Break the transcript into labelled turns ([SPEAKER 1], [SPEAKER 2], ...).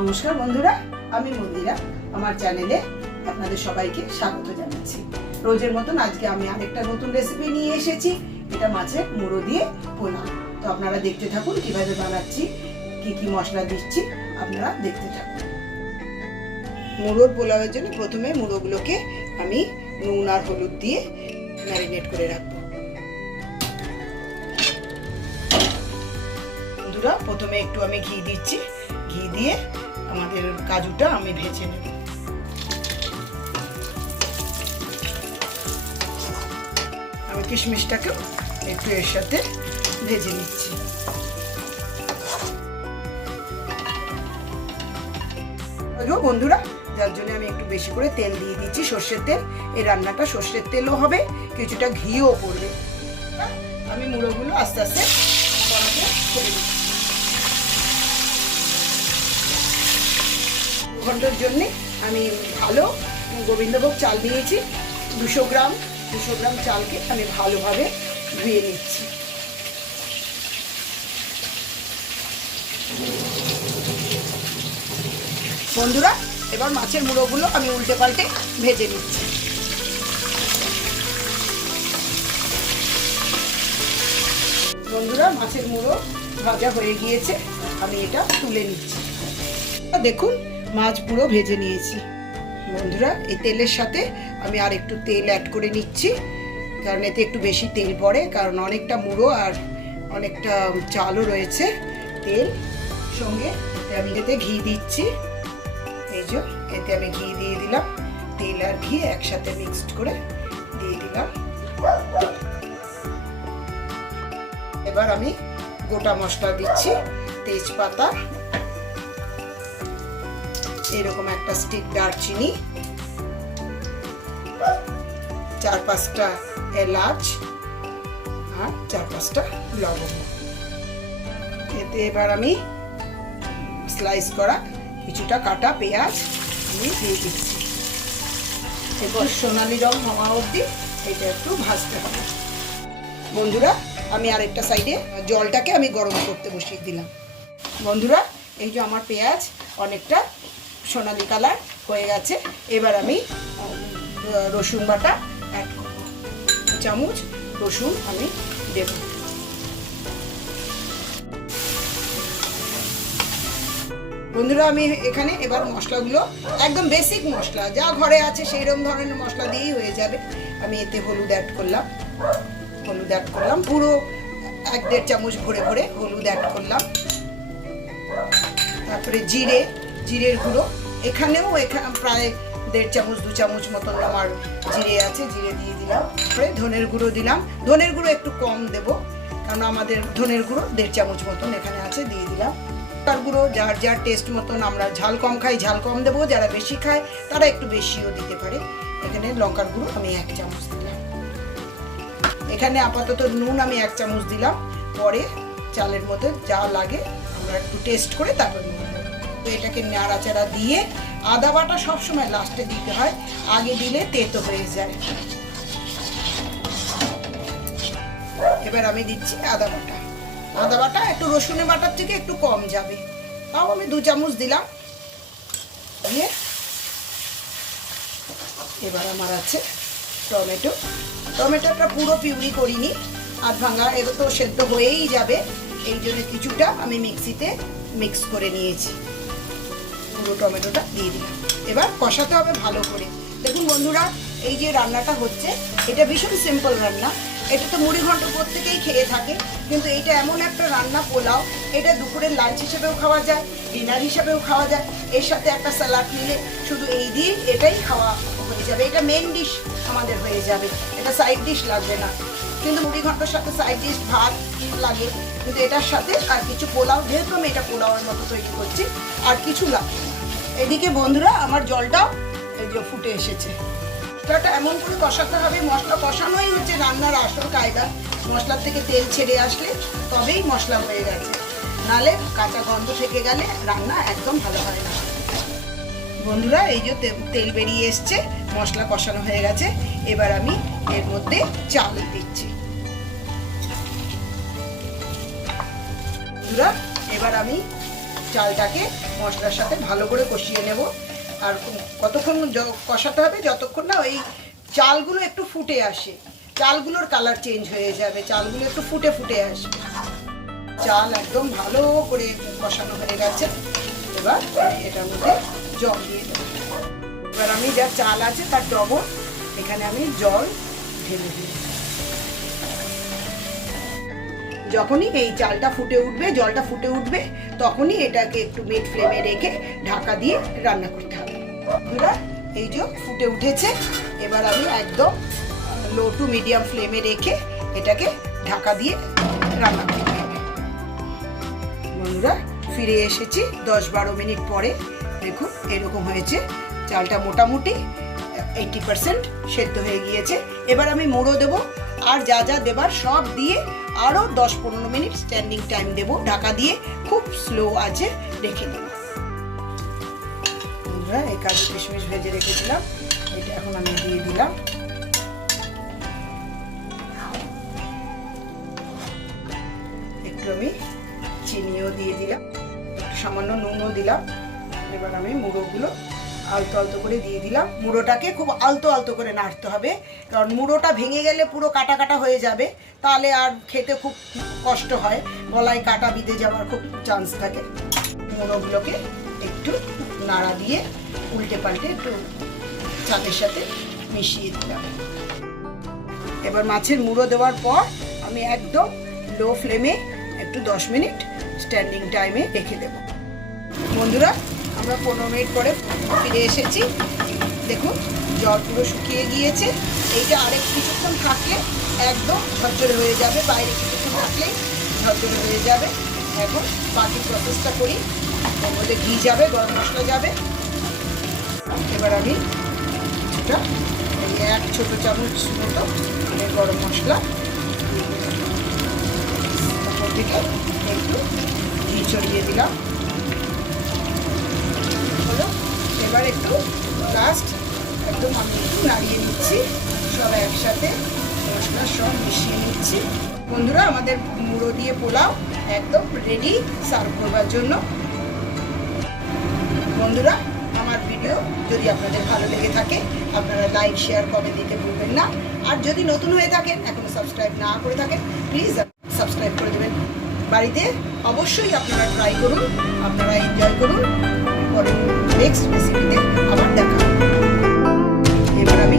[SPEAKER 1] নমস্কার বন্ধুরা, আমি মন্দিরা। আমার চ্যানেলে আপনাদের সবাইকে স্বাগত জানাচ্ছি। রোজের মতন আজকে আমি আরেকটা নতুন রেসিপি নিয়ে এসেছি। এটা মাছের মুড়ো দিয়ে পোলাও। তো আপনারা দেখতে থাকুন, কীভাবে বানাচ্ছি, কি কি মশলা দিচ্ছি, আপনারা দেখতে থাকুন। মুড়োর পোলাওয়ের জন্য প্রথমে মুড়োগুলোকে আমি নুন আর হলুদ দিয়ে ম্যারিনেট করে রাখব। বন্ধুরা, প্রথমে একটু আমি ঘি দিচ্ছি। ঘি দিয়ে আমাদের কাজুটা আমি ভেজে নেব। আমি কিশমিশটাকেও একটু এর সাথে ভেজে নিচ্ছি। বন্ধুরা, যার জন্য আমি একটু বেশি করে তেল দিয়ে দিচ্ছি সর্ষের তেল। এই রান্নাটা সর্ষের তেলও হবে, কিছুটা ঘিও পড়বে। আমি মুড়োগুলো আস্তে আস্তে কড়াতে ছেড়ে দিচ্ছি দু ঘণ্টার জন্যে আমি ভালো, গোবিন্দভোগ চাল নিয়েছি দুশো গ্রাম দুশো গ্রাম চালকে আমি ভালোভাবে ধুয়ে নিচ্ছি। বন্ধুরা, এবার মাছের মুড়োগুলো আমি উল্টে পাল্টে ভেজে নিচ্ছি। বন্ধুরা, মাছের মুড়ো ভাজা হয়ে গিয়েছে, আমি এটা তুলে নিচ্ছি। দেখুন মাছ পুরো ভেজে নিয়েছি। বন্ধুরা, এই তেলের সাথে আমি আর একটু তেল অ্যাড করে নিচ্ছি, কারণ এতে একটু বেশি তেল পড়ে, কারণ অনেকটা মুড়ো আর অনেকটা চালও রয়েছে তেল। সঙ্গে আমি এতে ঘি দিচ্ছি। এই যে, এতে আমি ঘি দিয়ে দিলাম। তেল আর ঘি একসাথে মিক্সড করে দিয়ে দিলাম। এবার আমি গোটা মশলা দিচ্ছি, তেজপাতা এরকম একটা স্টিক দারচিনি, চার পাঁচটা এলাচ আর চার পাঁচটা লবঙ্গ এতে এবার আমি স্লাইস করা কিছুটা কাটা পেঁয়াজ আমি দিয়ে দিচ্ছি। এরপর সোনালি রং হওয়া অবধি এটা একটু ভাজতে হবে। বন্ধুরা, আমি আরেকটা সাইডে জলটাকে আমি গরম করতে বসিয়ে দিলাম। বন্ধুরা, এই যে আমার পেঁয়াজ অনেকটা সোনালি কালার হয়ে গেছে। এবার আমি রসুন বাটা করব চামচ রসুন আমি দেব। বন্ধুরা, আমি এখানে এবার মশলাগুলো, একদম বেসিক মশলা, যা ঘরে আছে সেই রকম ধরনের মশলা দিয়েই হয়ে যাবে। আমি এতে হলুদ অ্যাড করলাম, হলুদ অ্যাড করলাম, পুরো এক দেড় চামচ ভরে ভরে হলুদ অ্যাড করলাম। তারপরে জিরে জিরের গুঁড়ো। এখানেও এখানে প্রায় দেড় চামচ, দু চামচ মতন আমার জিরে আছে, জিরে দিয়ে দিলাম। তারপরে ধনের গুঁড়ো দিলাম। ধনের গুঁড়ো একটু কম দেব, কারণ আমাদের ধনের গুঁড়ো দেড় চামচ মতন এখানে আছে, দিয়ে দিলাম। তার গুঁড়ো যার যার টেস্ট মতন আমরা ঝাল কম খাই, ঝাল কম দেবো। যারা বেশি খায়, তারা একটু বেশিও দিতে পারে। এখানে লঙ্কার গুঁড়ো আমি এক চামচ দিলাম। এখানে আপাতত নুন আমি এক চামচ দিলাম। পরে চালের মধ্যে যা লাগে আমরা একটু টেস্ট করে তারপর নুন তো এটাকে নাড়াচাড়া দিয়ে আদা বাটা সবসময় লাস্টে দিতে হয়। আগে দিলে তেতো হয়ে যায়। এবার আমি দিচ্ছি আদা বাটা। আদা বাটা একটু রসুনের বাটার থেকে একটু কম যাবে। তাও আমি দু চামচ দিলাম। দিয়ে এবার আমার আছে টমেটো। টমেটোটা পুরো পিউরি করিনি। আর ভাঙা এবার তো সেদ্ধ হয়েই যাবে। এই জন্য কিছুটা আমি মিক্সিতে মিক্স করে নিয়েছি। পুরো টমেটোটা দিয়ে দিলাম। এবার কষাতে হবে ভালো করে। দেখুন বন্ধুরা, এই যে রান্নাটা হচ্ছে, এটা ভীষণ সিম্পল রান্না। এটা তো মুড়ি ঘন্ট প্রত্যেকেই খেয়ে থাকে, কিন্তু এটা এমন একটা রান্না, পোলাও। এটা দুপুরের লাঞ্চ হিসেবেও খাওয়া যায় ডিনার হিসেবেও খাওয়া যায়। এর সাথে একটা স্যালাড নিলে শুধু এই দিয়ে এটাই খাওয়া হয়ে যাবে। এটা মেন ডিশ আমাদের হয়ে যাবে। এটা সাইড ডিশ লাগবে না। কিন্তু মুড়ি ঘণ্টার সাথে সাইড ডিশ ভাত লাগে, কিন্তু এটার সাথে আর কিছু পোলাও, যেহেতু আমি এটা পোলাওয়ের মতো তৈরি করছি, আর কিছু লাগবে এদিকে বন্ধুরা, আমার জলটাও এই যে ফুটে এসেছে। মশলাটা এমন করে কষাতে হবে, মশলা কষানোই হচ্ছে রান্নার আসল কায়দা। মশলার থেকে তেল ছেড়ে আসলে তবেই মশলা হয়ে গেছে। নালে কাঁচা গন্ধ থেকে গেলে রান্না একদম ভালো হয় না। বন্ধুরা, এই যে তেল বেরিয়ে এসছে, মশলা কষানো হয়ে গেছে। এবার আমি এর মধ্যে চাল দিচ্ছি। বন্ধুরা, এবার আমি চালটাকে মশলার সাথে ভালো করে কষিয়ে নেব। আর কতক্ষণ কষাতে হবে যতক্ষণ না ওই চালগুলো একটু ফুটে আসে। চালগুলোর কালার চেঞ্জ হয়ে যাবে, চালগুলো একটু ফুটে ফুটে আসবে। চাল একদম ভালো করে কষানো হয়ে গেছে। এবার এটার মধ্যে জল দিয়ে দেবো। এবার আমি যা চাল আছে তার ডবল, এখানে আমি জল ঢেলে দিই যখনই এই চালটা ফুটে উঠবে, জলটা ফুটে উঠবে, তখনই এটাকে একটু মিড ফ্লেমে রেখে ঢাকা দিয়ে রান্না করতে হবে। বন্ধুরা, এই যে ফুটে উঠেছে, এবার আমি একদম লো টু মিডিয়াম ফ্লেমে রেখে এটাকে ঢাকা দিয়ে রান্না করতে হবে। বন্ধুরা, ফিরে এসেছি দশ বারো মিনিট পরে। দেখুন, এরকম হয়েছে। চালটা মোটামুটি এইটি পার্সেন্ট সেদ্ধ হয়ে গিয়েছে। এবার আমি মুড়ো দেবো। আর যা যা দেবার সব দিয়ে আরও দশ পনেরো মিনিট স্ট্যান্ডিং টাইম দেবো ঢাকা দিয়ে। খুব স্লো আছে রেখে দেবো বন্ধুরা, এই কাজু কিশমিশ ভেজে রেখেছিলাম। এটা এখন আমি দিয়ে দিলাম। একটু আমি চিনিও দিয়ে দিলাম। সামান্য নুনও দিলাম। এবার আমি মুড়োগুলো আলতো আলতো করে দিয়ে দিলাম। মুড়োটাকে খুব আলতো আলতো করে নাড়তে হবে। কারণ মুড়োটা ভেঙে গেলে পুরো কাটা কাটা হয়ে যাবে। তাহলে আর খেতে খুব কষ্ট হয়। গলায় কাটা বিঁধে যাওয়ার খুব চান্স থাকে। মুড়োগুলোকে একটু নাড়া দিয়ে উল্টে পাল্টে একটু চালের সাথে মিশিয়ে দিলাম। এবার মাছের মুড়ো দেওয়ার পর আমি একদম লো ফ্লেমে একটু দশ মিনিট স্ট্যান্ডিং টাইমে রেখে দেব। বন্ধুরা আমরা পনেরো মিনিট পরে ফিরে এসেছি। দেখুন, জল পুরো শুকিয়ে গিয়েছে। এইটা আরেক কিছুক্ষণ থাকলে একদম ঝরঝরে হয়ে যাবে। বাইরে কিছুক্ষণ থাকলেই ঝরঝরে হয়ে যাবে। এখন বাকি প্রসেসটা করি। ওর মধ্যে ঘি যাবে, গরম মশলা যাবে। এবার আমি এই এক ছোটো চামচ মতো গরম মশলা থেকে একটু ঘি ছড়িয়ে দিলাম। হলো। এবার একটু লাস্ট একদম আমি একটু নাড়িয়ে নিচ্ছি। সব একসাথে মশলা সব মিশিয়ে নিচ্ছি। বন্ধুরা, আমাদের মুড়ো দিয়ে পোলাও একদম রেডি সার্ভ করবার জন্য। বন্ধুরা, আমার ভিডিও যদি আপনাদের ভালো লেগে থাকে, আপনারা লাইক শেয়ার কমেন্ট দিতে ভুলবেন না। আর যদি নতুন হয়ে থাকেন, এখনও সাবস্ক্রাইব না করে থাকেন প্লিজ সাবস্ক্রাইব করে দেবেন। বাড়িতে অবশ্যই আপনারা ট্রাই করুন, আপনারা এনজয় করুন। পরে নেক্সট রেসিপিতে আবার দেখা এবার আমি